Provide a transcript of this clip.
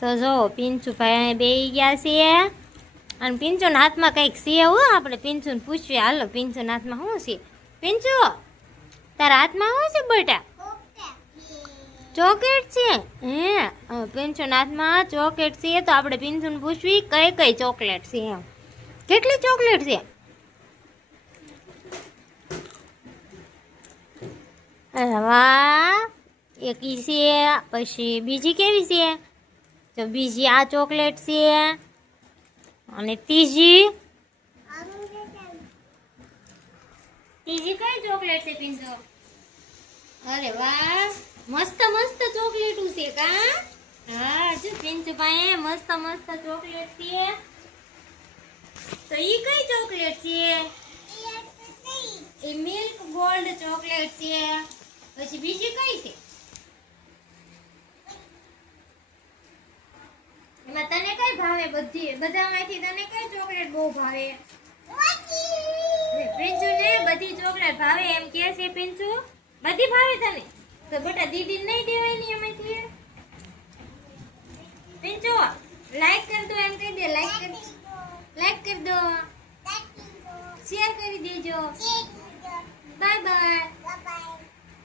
તો જો પિંચુભાઈ બેસી ગયા છે અને પિંચુના હાથમાં કંઈક છે હો. આપણે પિંચુને પૂછીએ. હાલો પિંચુના હાથમાં શું છે? પિંચુ તારા હાથમાં શું છે બેટા? ચોકલેટ છે. હે પિંચુના હાથમાં ચોકલેટ છે. તો આપણે પિંચુને પૂછવી કઈ કઈ ચોકલેટ છે એમ. કેટલી ચોકલેટ છે? વાહ, એક ઈ છે. પછી બીજી કેવી છે? તો બીજી આ ચોકલેટ છે. અને ત્રીજી કઈ ચોકલેટ છે પિંજો? અરે વાહ, મસ્ત મસ્ત ચોકલેટું છે કા? હા જો પિંચુ ભાઈ મસ્ત મસ્ત ચોકલેટ છે. તો ઈ કઈ ચોકલેટ છે? એ મિલ્ક ગોલ્ડ ચોકલેટ છે. પછી બીજી કઈ છે? એમાં તને કઈ ભાવે? બધામાંથી તને કઈ ચોકલેટ બહુ ભાવે? પિંચુ ને બધી ચોકલેટ ભાવે એમ કે છે પિંચુ. બધી ભાવે તને? તો બેટા દીદી નહીં દેવાય ની એમાંથી? પિંચુ લાઈક કર દો એમ કહી દે. લાઈક કર દો, શેર કરી દેજો. Bye bye.